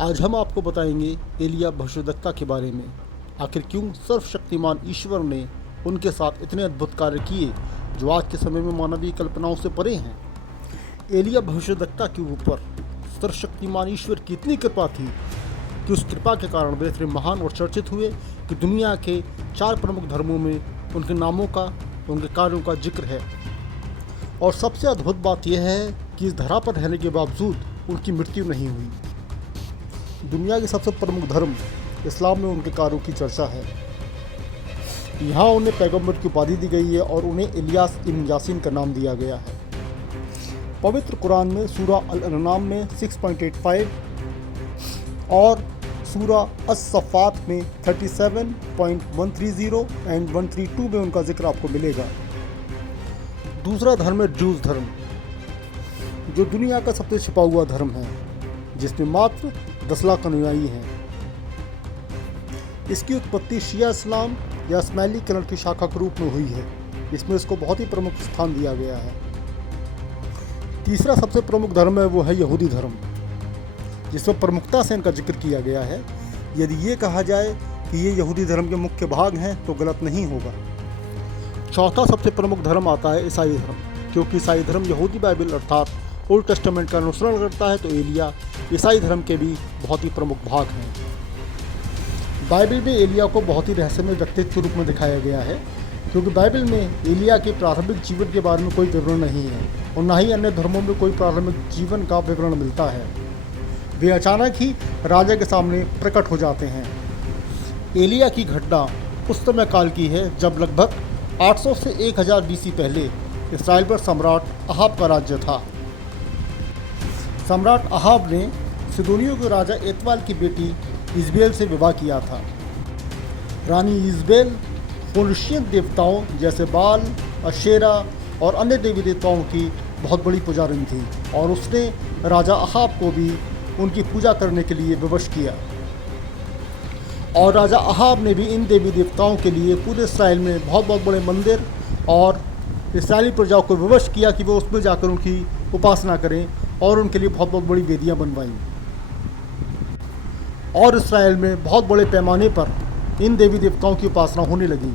आज हम आपको बताएंगे एलिया भविष्यद्वक्ता के बारे में। आखिर क्यों सर्वशक्तिमान ईश्वर ने उनके साथ इतने अद्भुत कार्य किए जो आज के समय में मानवीय कल्पनाओं से परे हैं। एलिया भविष्यद्वक्ता के ऊपर सर्वशक्तिमान ईश्वर की इतनी कृपा थी कि उस कृपा के कारण वे इतने महान और चर्चित हुए कि दुनिया के 4 प्रमुख धर्मों में उनके नामों का, उनके कार्यों का जिक्र है। और सबसे अद्भुत बात यह है कि इस धरा पर रहने के बावजूद उनकी मृत्यु नहीं हुई। दुनिया के सबसे प्रमुख धर्म इस्लाम में उनके कार्यों की चर्चा है। यहाँ उन्हें पैगंबर की उपाधि दी गई है और उन्हें इलियास इब्न यासीन का नाम दिया गया है। पवित्र कुरान में सूरा अल-अनआम में 6.85 और सूरा अस-सफ़ात में 37.130 एंड 132 में उनका जिक्र आपको मिलेगा। दूसरा धर्म है जूस धर्म, जो दुनिया का सबसे छिपा हुआ धर्म है, जिसमें मात्र 10 लाख अनुयायी हैं। इसकी उत्पत्ति शिया इस्लाम या इस्माइली कलर की शाखा के रूप में हुई है। इसमें इसको बहुत ही प्रमुख स्थान दिया गया है। तीसरा सबसे प्रमुख धर्म है वो है यहूदी धर्म, जिसमें प्रमुखता से इनका जिक्र किया गया है। यदि ये कहा जाए कि ये यहूदी धर्म के मुख्य भाग हैं तो गलत नहीं होगा। चौथा सबसे प्रमुख धर्म आता है ईसाई धर्म, क्योंकि ईसाई धर्म यहूदी बाइबल अर्थात ओल्ड टेस्टामेंट का अनुसरण करता है, तो एलिया ईसाई धर्म के भी बहुत ही प्रमुख भाग हैं। बाइबल में एलिया को बहुत ही रहस्यमय व्यक्तित्व के रूप में दिखाया गया है, क्योंकि बाइबल में एलिया के प्रारंभिक जीवन के बारे में कोई विवरण नहीं है और न ही अन्य धर्मों में कोई प्रारंभिक जीवन का विवरण मिलता है। वे अचानक ही राजा के सामने प्रकट हो जाते हैं। एलिया की घटना उस समय काल की है जब लगभग 800 से 1000 BC पहले इसराइल पर सम्राट अहाब का राज्य था। सम्राट अहाब ने सिदोनियों के राजा एतवाल की बेटी इजबेल से विवाह किया था। रानी इजबेल फोनिशियन देवताओं जैसे बाल, अशेरा और अन्य देवी देवताओं की बहुत बड़ी पुजारिन थी और उसने राजा अहाब को भी उनकी पूजा करने के लिए विवश किया। और राजा अहाब ने भी इन देवी देवताओं के लिए पूरे इसराइल में बहुत बहुत बड़े मंदिर और इसराइली प्रजाओं को विवश किया कि वो उसमें जाकर उनकी उपासना करें और उनके लिए बहुत बहुत बड़ी वेदियाँ बनवाईं। और इसराइल में बहुत बड़े पैमाने पर इन देवी देवताओं की उपासना होने लगी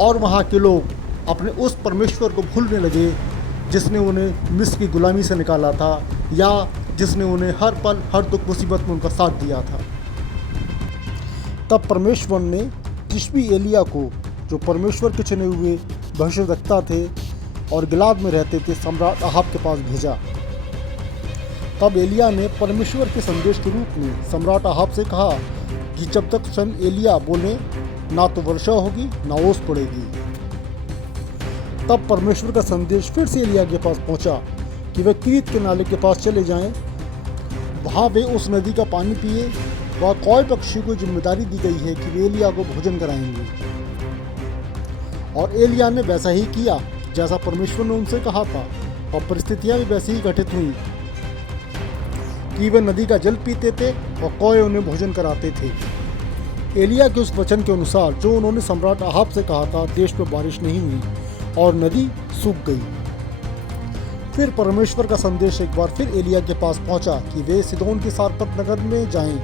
और वहाँ के लोग अपने उस परमेश्वर को भूलने लगे जिसने उन्हें मिस्र की गुलामी से निकाला था या जिसने उन्हें हर पल हर दुख मुसीबत में उनका साथ दिया था। तब परमेश्वर ने तिशबी एलिया को, जो परमेश्वर के चुने हुए भविष्यद्वक्ता थे और गिलाद में रहते थे, सम्राट अहाब के पास भेजा। तब एलिया ने परमेश्वर के संदेश के रूप में सम्राट अहाब से कहा कि जब तक स्वयं एलिया बोले ना तो वर्षा होगी ना ओस पड़ेगी। तब परमेश्वर का संदेश फिर से एलिया के पास पहुंचा कि वे कीरीत के नाले के पास चले जाएं, वहाँ वे उस नदी का पानी पिए। वहाँ कौए पक्षी को जिम्मेदारी दी गई है कि वे एलिया को भोजन कराएंगे। और एलिया ने वैसा ही किया जैसा परमेश्वर ने उनसे कहा था और परिस्थितियाँ भी वैसी ही घटित हुई कि वे नदी का जल पीते थे और कौए उन्हें भोजन कराते थे। एलिया के उस वचन के अनुसार जो उन्होंने सम्राट अहाब से कहा था, देश में बारिश नहीं हुई और नदी सूख गई। फिर परमेश्वर का संदेश एक बार फिर एलिया के पास पहुंचा कि वे सिदोन के सारपत नगर में जाएं,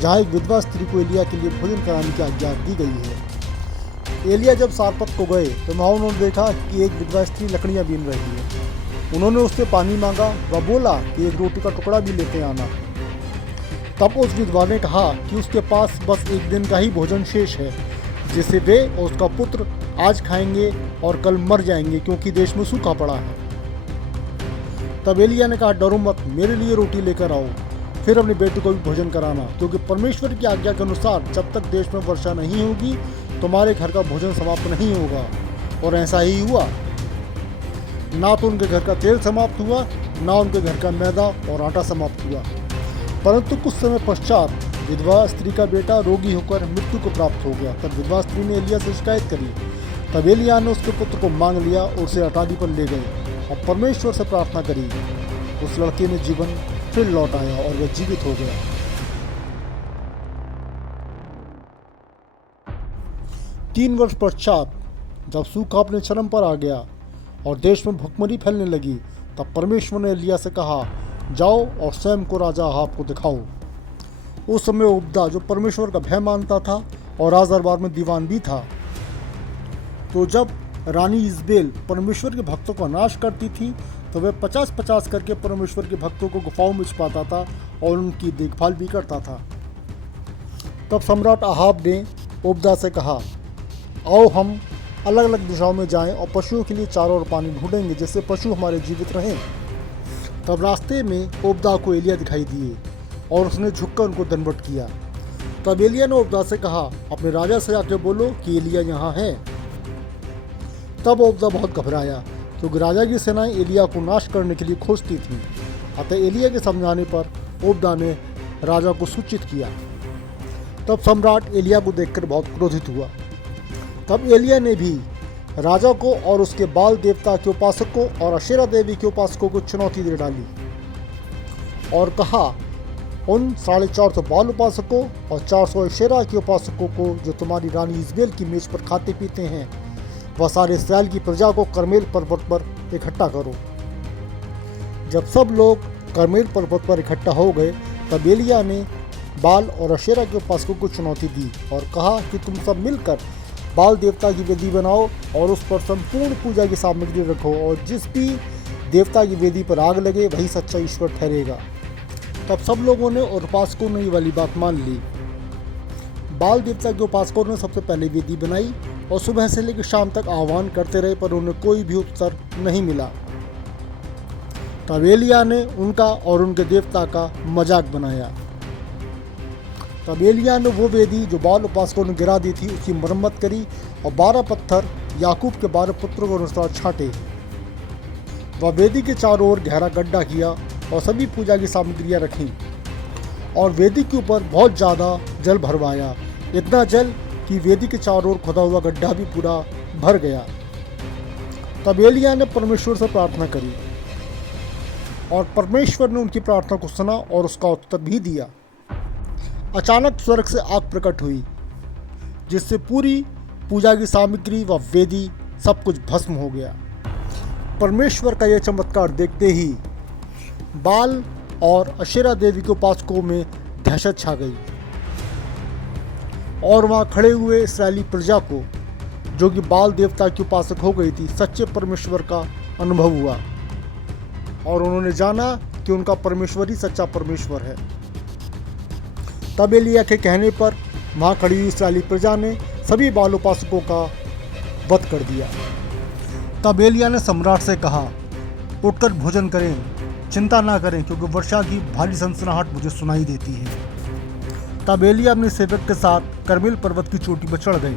जहां एक विधवा स्त्री को एलिया के लिए भोजन कराने की आज्ञा दी गई है। एलिया जब सारपत को गए तो वहाँ उन्होंने देखा कि एक विधवा स्त्री लकड़ियाँ बीन रही है। उन्होंने उससे पानी मांगा। वह बोला कि एक रोटी का टुकड़ा भी लेते आना। तब उस विधवा ने कहा कि उसके पास बस एक दिन का ही भोजन शेष है, जिसे वे और उसका पुत्र आज खाएंगे और कल मर जाएंगे, क्योंकि देश में सूखा पड़ा है। तब एलिया ने कहा, डरो मत, मेरे लिए रोटी लेकर आओ, फिर अपने बेटे को भी भोजन कराना, क्योंकि परमेश्वर की आज्ञा के अनुसार जब तक देश में वर्षा नहीं होगी तुम्हारे घर का भोजन समाप्त नहीं होगा। और ऐसा ही हुआ। ना तो उनके घर का तेल समाप्त हुआ, ना उनके घर का मैदा और आटा समाप्त हुआ। परंतु कुछ समय पश्चात विधवा स्त्री का बेटा रोगी होकर मृत्यु को प्राप्त हो गया। तब विधवा स्त्री ने एलिया से शिकायत करी। तब एलिया ने उसके पुत्र को मांग लिया और उसे अटारी पर ले गए और परमेश्वर से प्रार्थना करी। उस लड़के ने जीवन फिर लौट आया और वह जीवित हो गया। 3 वर्ष पश्चात जब सूखा अपने चरम पर आ गया और देश में भुखमरी फैलने लगी, तब परमेश्वर ने एलिया से कहा जाओ और स्वयं को राजा अहाब को दिखाओ। उस समय ओबदा, जो परमेश्वर का भय मानता था और राज दरबार में दीवान भी था, तो जब रानी इजबेल परमेश्वर के भक्तों का नाश करती थी तो वह 50-50 करके परमेश्वर के भक्तों को गुफाओं में छिपाता था और उनकी देखभाल भी करता था। तब सम्राट अहाब ने ओबदा से कहा, आओ हम अलग अलग दिशाओं में जाएं और पशुओं के लिए चारा और पानी ढूंढेंगे, जिससे पशु हमारे जीवित रहें। तब रास्ते में ओबदा को एलिया दिखाई दिए और उसने झुककर उनको दंडवत किया। तब एलिया ने ओबदा से कहा, अपने राजा से आके बोलो कि एलिया यहाँ है। तब ओबदा बहुत घबराया, क्योंकि राजा की सेनाएं एलिया को नाश करने के लिए खोजती थीं। अतः एलिया के समझाने पर ओबदा ने राजा को सूचित किया। तब सम्राट एलिया को देखकर बहुत क्रोधित हुआ। तब एलिया ने भी राजा को और उसके बाल देवता के उपासकों और अशेरा देवी के उपासकों को चुनौती दे डाली और कहा, उन 450 बाल उपासकों और 400 अशेरा के उपासकों को जो तुम्हारी रानी इजबेल की मेज पर खाते पीते हैं, वह सारे इस्राएल की प्रजा को कर्मेल पर्वत पर इकट्ठा करो। जब सब लोग कर्मेल पर्वत पर इकट्ठा हो गए, तब एलिया ने बाल और अशेरा के उपासकों को चुनौती दी और कहा कि तुम सब मिलकर बाल देवता की वेदी बनाओ और उस पर संपूर्ण पूजा की सामग्री रखो, और जिस भी देवता की वेदी पर आग लगे वही सच्चा ईश्वर ठहरेगा। तब सब लोगों ने और उपासकों ने ये वाली बात मान ली। बाल देवता के उपासकों ने सबसे पहले वेदी बनाई और सुबह से लेकर शाम तक आह्वान करते रहे, पर उन्हें कोई भी उत्तर नहीं मिला। तब एलिया ने उनका और उनके देवता का मजाक बनाया। तब एलिया ने वो वेदी जो बाल उपासकों ने गिरा दी थी उसकी मरम्मत करी और 12 पत्थर याकूब के 12 पुत्रों के अनुसार छांटे। वह वेदी के चारों ओर गहरा गड्ढा किया और सभी पूजा की सामग्रियां रखीं और वेदी के ऊपर बहुत ज़्यादा जल भरवाया, इतना जल कि वेदी के चारों ओर खुदा हुआ गड्ढा भी पूरा भर गया। तब एलिया ने परमेश्वर से प्रार्थना करी और परमेश्वर ने उनकी प्रार्थना को सुना और उसका उत्तर भी दिया। अचानक स्वर्ग से आग प्रकट हुई, जिससे पूरी पूजा की सामग्री व वेदी सब कुछ भस्म हो गया। परमेश्वर का यह चमत्कार देखते ही बाल और अशेरा देवी के उपासकों में दहशत छा गई और वहाँ खड़े हुए इस्राएली प्रजा को, जो कि बाल देवता की उपासक हो गई थी, सच्चे परमेश्वर का अनुभव हुआ और उन्होंने जाना कि उनका परमेश्वर ही सच्चा परमेश्वर है। तब एलिया के कहने पर वहाँ खड़ी हुई इस्राएली प्रजा ने सभी बाल उपासकों का वध कर दिया। तब एलिया ने सम्राट से कहा, उठकर भोजन करें, चिंता ना करें, क्योंकि वर्षा की भारी सनसनाहट मुझे सुनाई देती है। तब एलिया अपने सेवक के साथ कर्मेल पर्वत की चोटी पर चढ़ गए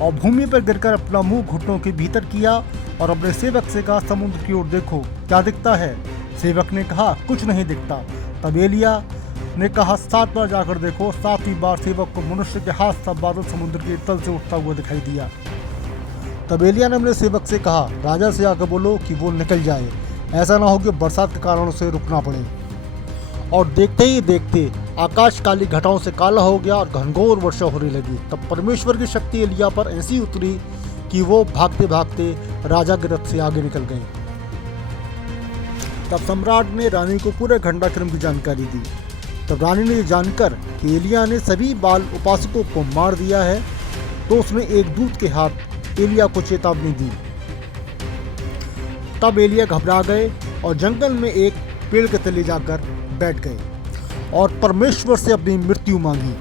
और भूमि पर गिरकर अपना मुंह घुटनों के भीतर किया और अपने सेवक से कहा, समुद्र की ओर देखो, क्या दिखता है? सेवक ने कहा, कुछ नहीं दिखता। तब एलिया ने कहा, 7 बार जाकर देखो। 7वीं बार सेवक को मनुष्य के हाथ सा बादल समुद्र के तल से उठता हुआ दिखाई दिया। तब एलिया ने अपने सेवक से कहा, राजा से आकर बोलो कि वो निकल जाए, ऐसा ना हो कि बरसात के कारण उसे रुकना पड़े। और देखते ही देखते आकाश काली घटाओं से काला हो गया और घनघोर वर्षा होने लगी। तब परमेश्वर की शक्ति एलिया पर ऐसी उतरी कि वो भागते भागते राजा के रथ से आगे निकल गए। तब सम्राट ने रानी को पूरे घटनाक्रम की जानकारी दी। तब रानी ने जानकर कि एलिया ने सभी बाल उपासकों को मार दिया है, तो उसने एक दूत के हाथ एलिया को चेतावनी दी। तब एलिया घबरा गए और जंगल में एक पेड़ के तले जाकर बैठ गए और परमेश्वर से अपनी मृत्यु मांगी।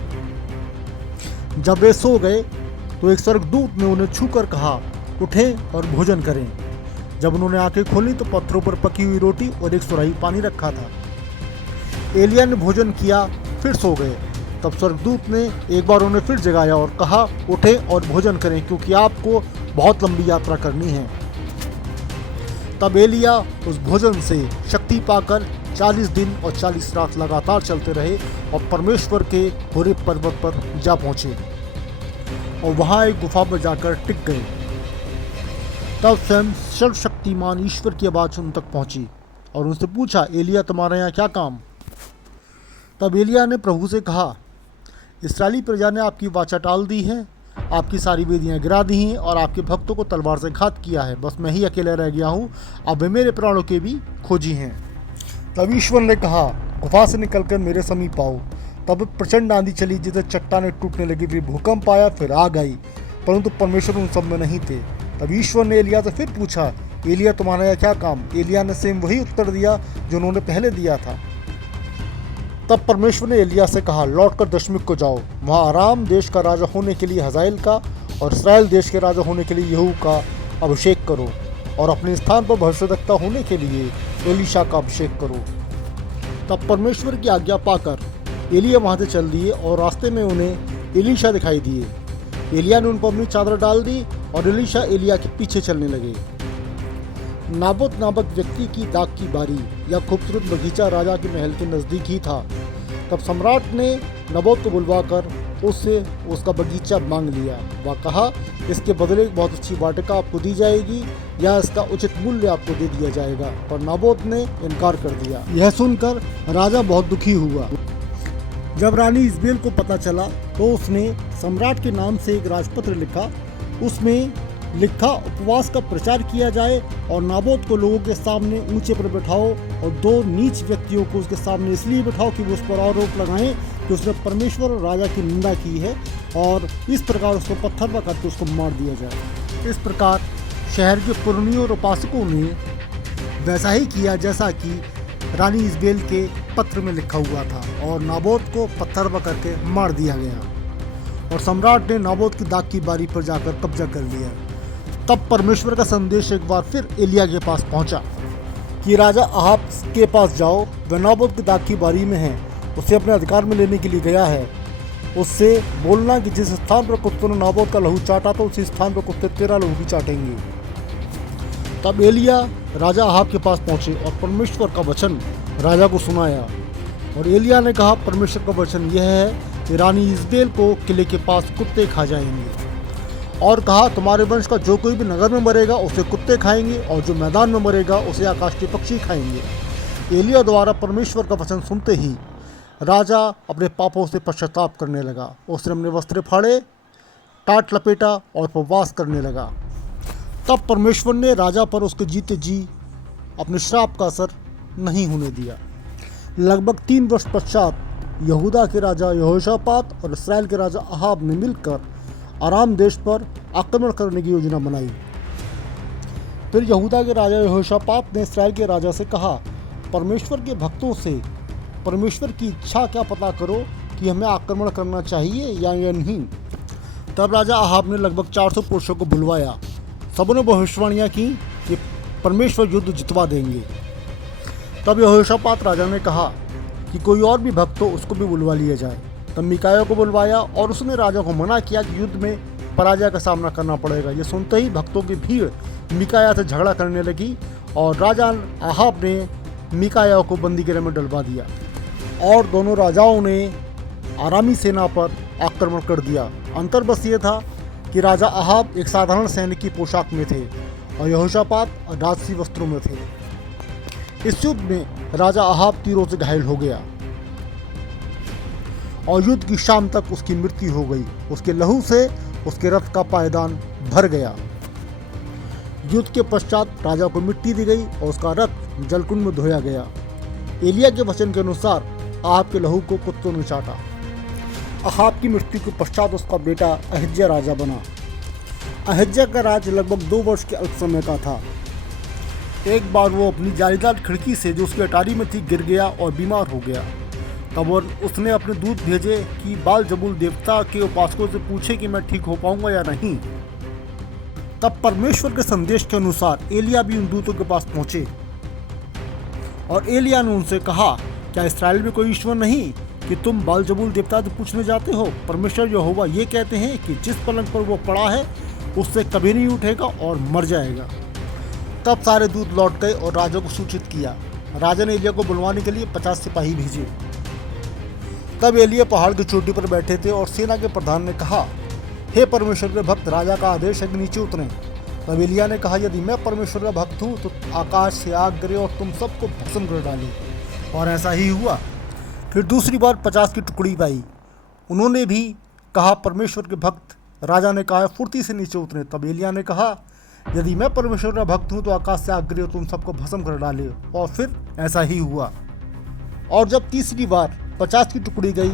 जब वे सो गए तो एक स्वर्गदूत ने उन्हें छूकर कहा, उठें और भोजन करें। जब उन्होंने आंखें खोली तो पत्थरों पर पकी हुई रोटी और एक सुराही पानी रखा था। एलिया ने भोजन किया, फिर सो गए। तब स्वर्गदूत ने एक बार उन्हें फिर जगाया और कहा, उठें और भोजन करें, क्योंकि आपको बहुत लंबी यात्रा करनी है। तब एलिया उस भोजन से शक्ति पाकर 40 दिन और 40 रात लगातार चलते रहे और परमेश्वर के होरेब पर्वत पर जा पहुँचे और वहाँ एक गुफा पर जाकर टिक गए। तब स्वयं सर्वशक्तिमान ईश्वर की आवाज़ उन तक पहुँची और उनसे पूछा, एलिया तुम्हारे यहाँ क्या काम? तब एलिया ने प्रभु से कहा, इस्राएली प्रजा ने आपकी वाचा टाल दी है, आपकी सारी वेदियाँ गिरा दी हैं और आपके भक्तों को तलवार से घात किया है। बस मैं ही अकेला रह गया हूँ, अब वे मेरे प्राणों के भी खोजी हैं। तब ईश्वर ने कहा, गुफा से निकलकर मेरे समीप आओ। तब प्रचंड आंधी चली जिससे चट्टानें टूटने लगी, फिर भूकंप आया, फिर आग आई, परंतु परमेश्वर उन सब में नहीं थे। तब ईश्वर ने एलिया से फिर पूछा, एलिया तुम्हारा यह क्या काम? एलिया ने सेम वही उत्तर दिया जो उन्होंने पहले दिया था। तब परमेश्वर ने एलिया से कहा, लौटकर दशमिक को जाओ, वहाँ आराम देश का राजा होने के लिए हजाएल का और इस्राएल देश के राजा होने के लिए यहू का अभिषेक करो, और अपने स्थान पर भविष्यद्वक्ता होने के लिए एलीशा का अभिषेक करो। तब परमेश्वर की आज्ञा पाकर एलिया वहाँ से चल दिए और रास्ते में उन्हें एलीशा दिखाई दिए। एलिया ने उन पर अपनी चादर डाल दी और एलीशा एलिया के पीछे चलने लगे। नाबोत नामक व्यक्ति की दाख की बारी या खूबसूरत बगीचा राजा के महल के नज़दीक ही था। तब सम्राट ने नबोत को बुलवाकर उससे उसका बगीचा मांग लिया। वह कहा, इसके बदले बहुत अच्छी वाटिका आपको दी जाएगी या इसका उचित मूल्य आपको दे दिया जाएगा। पर नाबोत ने इनकार कर दिया। यह सुनकर राजा बहुत दुखी हुआ। जब रानी इज़बेल को पता चला तो उसने सम्राट के नाम से एक राजपत्र लिखा। उसमें लिखा, उपवास का प्रचार किया जाए और नाबोत को लोगों के सामने ऊंचे पर बैठाओ और दो नीच व्यक्तियों को उसके सामने इसलिए बैठाओ कि वो उस पर आरोप लगाएं कि उसने परमेश्वर और राजा की निंदा की है, और इस प्रकार उसको पत्थर पर करके उसको मार दिया जाए। इस प्रकार शहर के पुरनियों और उपासकों ने वैसा ही किया जैसा कि रानी इज़बेल के पत्र में लिखा हुआ था, और नाबोत को पत्थर पर करके मार दिया गया। और सम्राट ने नाबोत की दाख की बारी पर जाकर कब्जा कर लिया। तब परमेश्वर का संदेश एक बार फिर एलिया के पास पहुंचा कि राजा अहाब के पास जाओ, वह नाबोत की दाख की बारी में है, उसे अपने अधिकार में लेने के लिए गया है। उससे बोलना कि जिस स्थान पर कुत्तों ने नाबोत का लहू चाटा तो उसी स्थान पर कुत्ते तेरा लहू भी चाटेंगे। तब एलिया राजा अहाब के पास पहुंचे और परमेश्वर का वचन राजा को सुनाया। और एलिया ने कहा, परमेश्वर का वचन यह है कि रानी इज़बेल को किले के पास कुत्ते खा जाएंगे। और कहा, तुम्हारे वंश का जो कोई भी नगर में मरेगा उसे कुत्ते खाएंगे, और जो मैदान में मरेगा उसे आकाश के पक्षी खाएंगे। एलिया द्वारा परमेश्वर का वचन सुनते ही राजा अपने पापों से पश्चाताप करने लगा। उसने अपने वस्त्र फाड़े, टाट लपेटा और उपवास करने लगा। तब परमेश्वर ने राजा पर उसके जीते जी अपने श्राप का असर नहीं होने दिया। लगभग 3 वर्ष पश्चात यहूदा के राजा यहोशापात और इस्राएल के राजा अहाब ने मिलकर आराम देश पर आक्रमण करने की योजना बनाई। फिर यहूदा के राजा यहोशापात ने इस्राएल के राजा से कहा, परमेश्वर के भक्तों से परमेश्वर की इच्छा क्या पता करो कि हमें आक्रमण करना चाहिए या नहीं। तब राजा अहाब ने लगभग 400 पुरुषों को बुलवाया। सबने भविष्यवाणियाँ की कि परमेश्वर युद्ध जितवा देंगे। तब यहोशापात राजा ने कहा कि कोई और भी भक्त हो उसको भी बुलवा लिया जाए। तब मीकाया को बुलवाया और उसने राजा को मना किया कि युद्ध में पराजय का सामना करना पड़ेगा। ये सुनते ही भक्तों की भीड़ मीकाया से झगड़ा करने लगी और राजा अहाब ने मीकाया को बंदी गृह में डलवा दिया और दोनों राजाओं ने आरामी सेना पर आक्रमण कर दिया। अंतर बस ये था कि राजा अहाब एक साधारण सैनिक की पोशाक में थे और यहोशापात राजसी वस्त्रों में थे। इस युद्ध में राजा अहाब तीरों से घायल हो गया और युद्ध की शाम तक उसकी मृत्यु हो गई। उसके लहू से उसके रथ का पायदान भर गया। युद्ध के पश्चात राजा को मिट्टी दी गई और उसका रथ जलकुंड में धोया गया। एलिया के वचन के अनुसार अहाब के लहू को कुत्तों ने चाटा। अहाब की मृत्यु के पश्चात उसका बेटा अहज्या राजा बना। अहज्या का राज लगभग 2 वर्ष के अल्प समय का था। एक बार वो अपनी जालीदार खिड़की से जो उसकी अटारी में थी गिर गया और बीमार हो गया। तब उसने अपने दूत भेजे कि बाल जबूल देवता के उपासकों से पूछे कि मैं ठीक हो पाऊंगा या नहीं। तब परमेश्वर के संदेश के अनुसार एलिया भी उन दूतों के पास पहुंचे और एलिया ने उनसे कहा, क्या इस्राएल में कोई ईश्वर नहीं कि तुम बाल जबूल देवता से पूछने जाते हो? परमेश्वर यहोवा ये कहते हैं कि जिस पलंग पर वो पड़ा है उससे कभी नहीं उठेगा और मर जाएगा। तब सारे दूत लौट गए और राजा को सूचित किया। राजा ने एलिया को बुलवाने के लिए 50 सिपाही भेजे। तब एलिया पहाड़ की चोटी पर बैठे थे और सेना के प्रधान ने कहा, हे परमेश्वर के भक्त, राजा का आदेश है कि नीचे उतरें। तब एलिया ने कहा, यदि मैं परमेश्वर का भक्त हूँ तो आकाश से आग गिरे और तुम सबको भस्म कर डाले। और ऐसा ही हुआ। फिर दूसरी बार 50 की टुकड़ी पाई। उन्होंने भी कहा, परमेश्वर के भक्त। राजा ने कहा, फुर्ती से नीचे उतरे। तब एलिया ने कहा, यदि मैं परमेश्वर का भक्त हूं तो आकाश से आग गिरे और तुम सबको भस्म कर डाले। और फिर ऐसा ही हुआ। और जब तीसरी बार 50 की टुकड़ी गई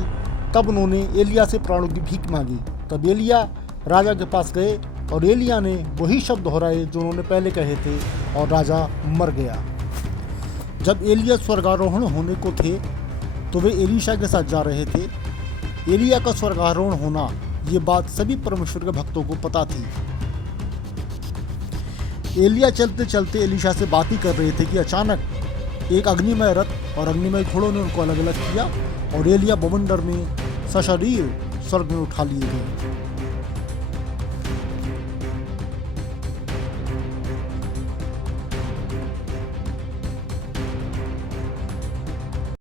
तब उन्होंने एलिया से प्राणों की भीख मांगी। तब एलिया राजा के पास गए और एलिया ने वही शब्द दोहराए जो उन्होंने पहले कहे थे और राजा मर गया। जब एलिया स्वर्गारोहण होने को थे तो वे एलीशा के साथ जा रहे थे। एलिया का स्वर्गारोहण होना ये बात सभी परमेश्वर के भक्तों को पता थी। एलिया चलते चलते एलीशा से बात ही कर रहे थे कि अचानक एक अग्निमय रथ और अग्निमय घोड़ों ने उनको अलग अलग किया और एलिया बवंडर में सशरीर स्वर्ग में उठा लिए गए।